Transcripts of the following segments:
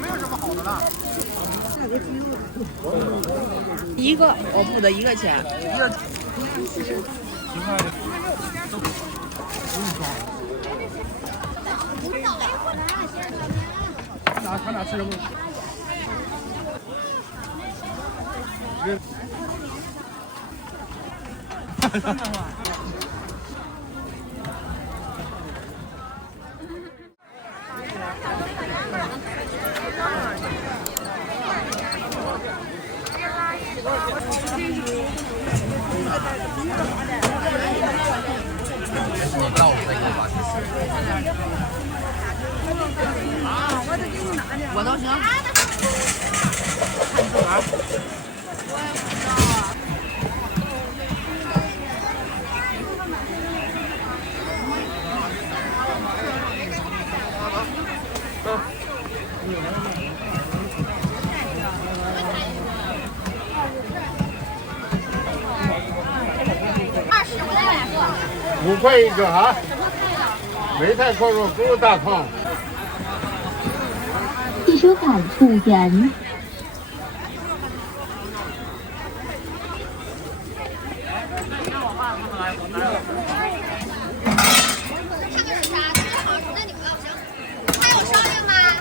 没有什么好的了。一个我付的一个钱，一个。他俩吃什么？我都行。看你自个儿。5块一个啊，梅菜扣肉猪肉大炕。汽车款5元。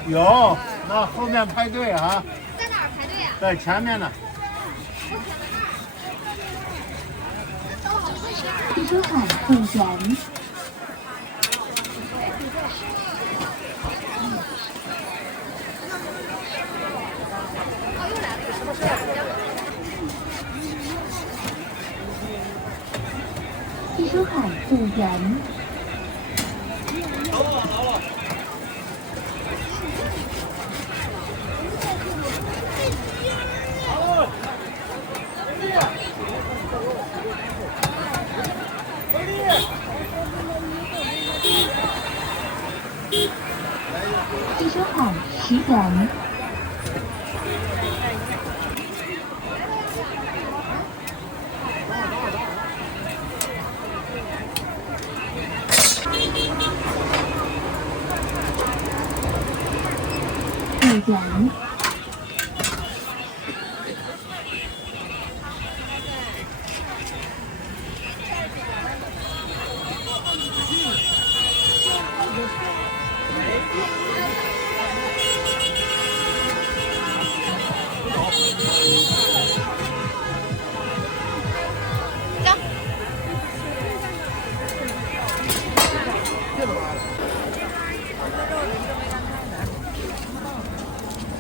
有，那后面排队啊。在哪儿排队呀？在前面呢。汽车款5元。汽车款5元。汽车款10元。5元。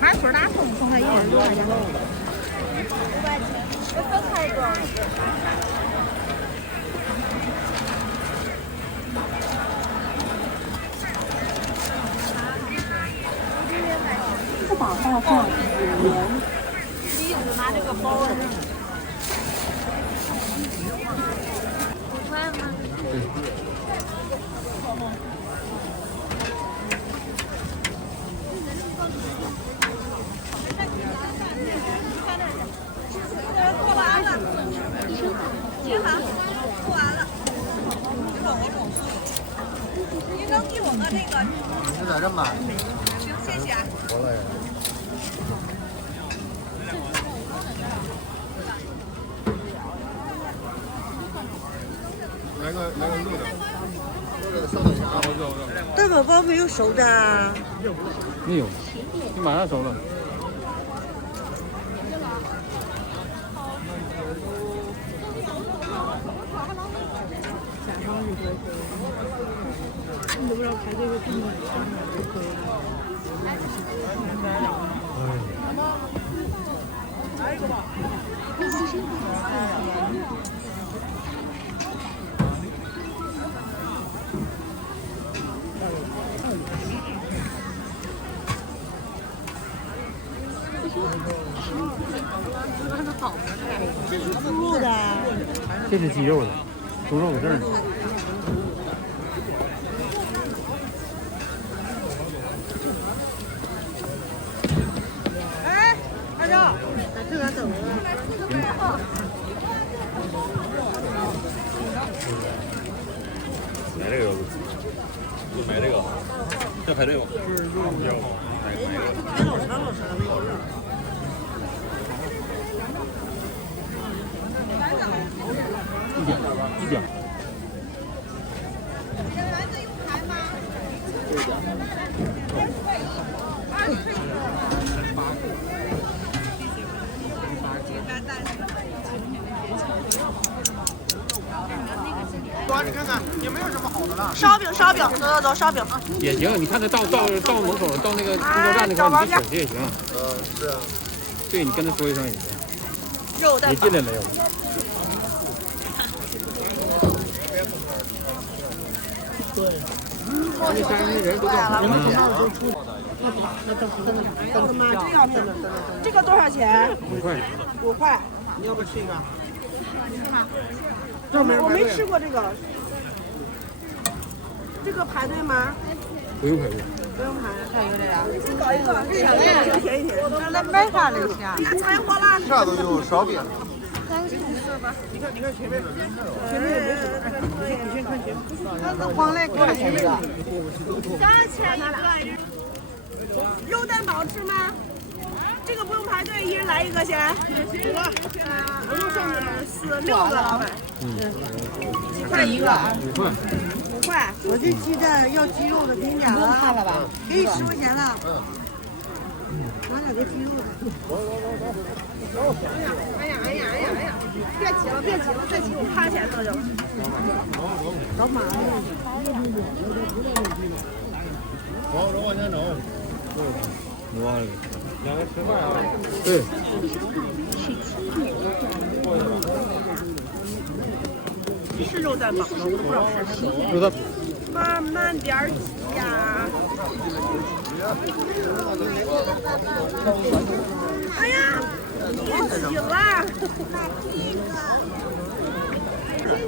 买水大葱送他1人多少钱？500钱。我分开一个。四宝大饭5元。第一次拿这个包的。5块吗？结完，做完了。您能给我个那个？就在这买。行，谢谢。活了呀。来个热的。稍等一下啊，我走。大宝宝没有熟的啊？没有，你马上熟了。你都不知道排队是这么长就可以了。来一个吧。这是猪肉的，这是鸡肉的，猪肉有这儿呢。哎，二哥，在这边等着。这排队吧。别老长老长的。一点。哥，你看看有没有什么好的了？烧饼，烧饼，走走走，烧饼。也行，你看他到门口，到那个公交站那块，你就手机也行。是啊。对，你跟他说一声也行。肉蛋。你进来没有？对。那山上那人都到这个多少钱？5块。 5块。你要不吃一个？我没吃过这个。这个排队吗？不用排队。不用排。搞一个，便宜点。那买啥的钱？你看柴火了。啥都有，烧饼。你看前面，前面也没什么。你先看前面。光来看前面。多少钱呢？肉蛋堡吃吗？这个不用排队，一人来一个先。5个。不用上面4、6个老板。几块一个？5块。5块。我这鸡蛋要鸡肉的，给你俩了。看了吧？给你10块钱了。拿2个鸡肉的。哎呀！别急了，再急我趴前头去了。老马。我往前走。我忘了。2个10块啊？对。是肉蛋堡吗？我都不知道是。肉蛋。慢点挤呀！哎呀，别挤了。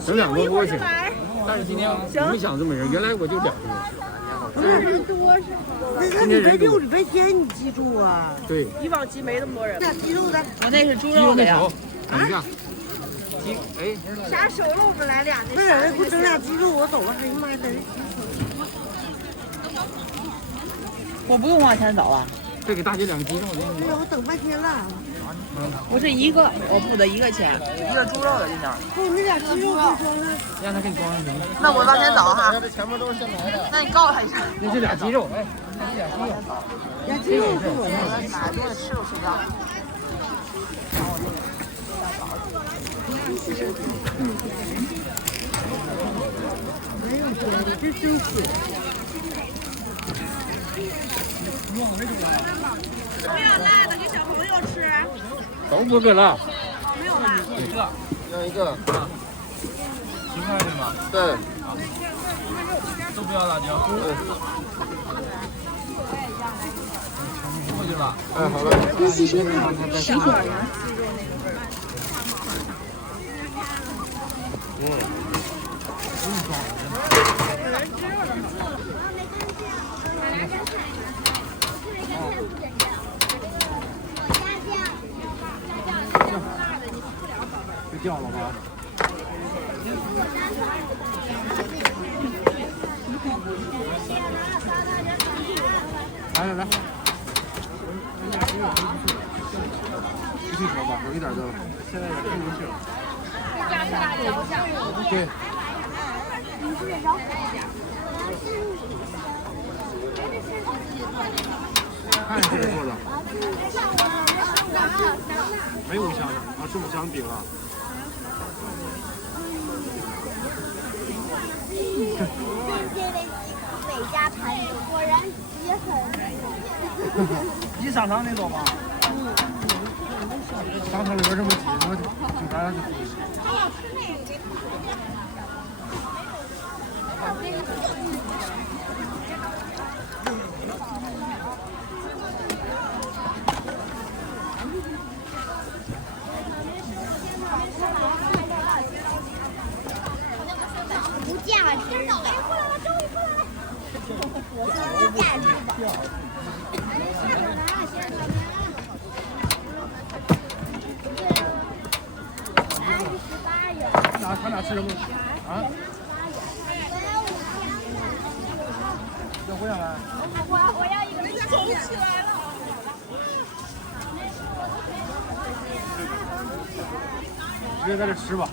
整2个多行。但是今天不想这么人，原来我就2个。人多是。那你这6礼拜天，你记住啊。对。以往鸡没那么多人。鸡肉的。我那是猪肉的呀。等一下。哎。啥熟了？我们来俩。那2人给我整俩鸡肉，我走了。哎呀妈呀，我不用往前走啊。再给大姐2个鸡肉。哎呀，我等半天了。我是一个，我付的1个钱，1个猪肉的今天。不，那俩鸡肉不装了。让他给你装上去。那我往前走哈。这前面都是现来的。那你告诉他一声。那是俩鸡肉，哎，俩鸡肉是我的。哪东西吃都吃不到。没有别的，这真是。没有辣的，给小朋友吃。都不给辣。没有辣。要一个。10块对吗？对。都不要辣椒。过去吧。哎，好了。10块。被掉了吧？来，继续说吧，有一点的了。现在也听不去了。对。看这个做的。没5香的啊，是5香饼啊。每家盘子果然鸡很。你商场那种吗？商场里边这么挤，我就啥样就不吃。不价值。哎，过来了，终于过来了。不价值的。他俩吃什么？啊？我要5香的。我要一个走起来了。直接在这吃吧。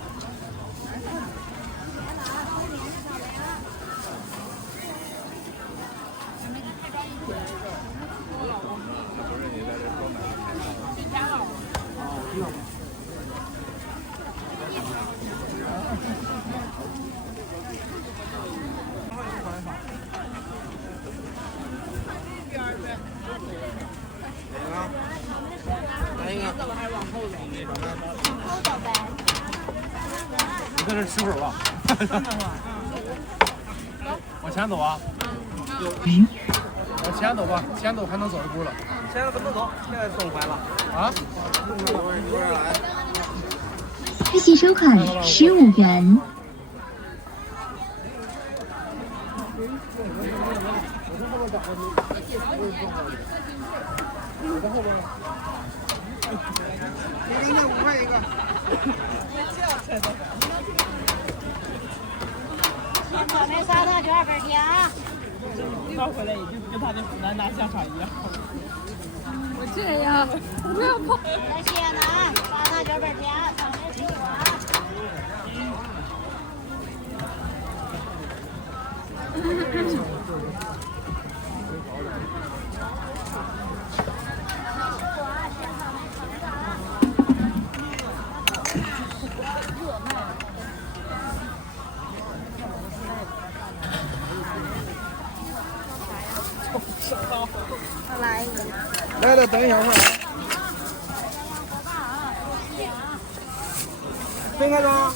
你在这吃会儿吧。往前走啊！往前走吧，前走还能走一步了。现在不能走，现在动坏了。啊？利息收款15元。5块一个。我们沙特卷本甜啊！拿回来也就跟他的湖南大香肠一样。我这样，不要碰。来西安的啊，沙特卷本甜，草莓水果啊。来了，等一下会儿。分开装。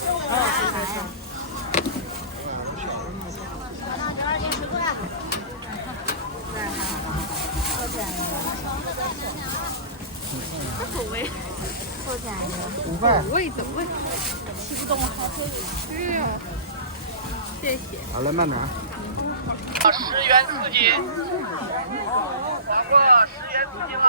这口味，多便宜5块。味的味，吃不动，好吃呀！谢谢。好嘞，慢点。10元4斤，黄瓜10元4斤吗？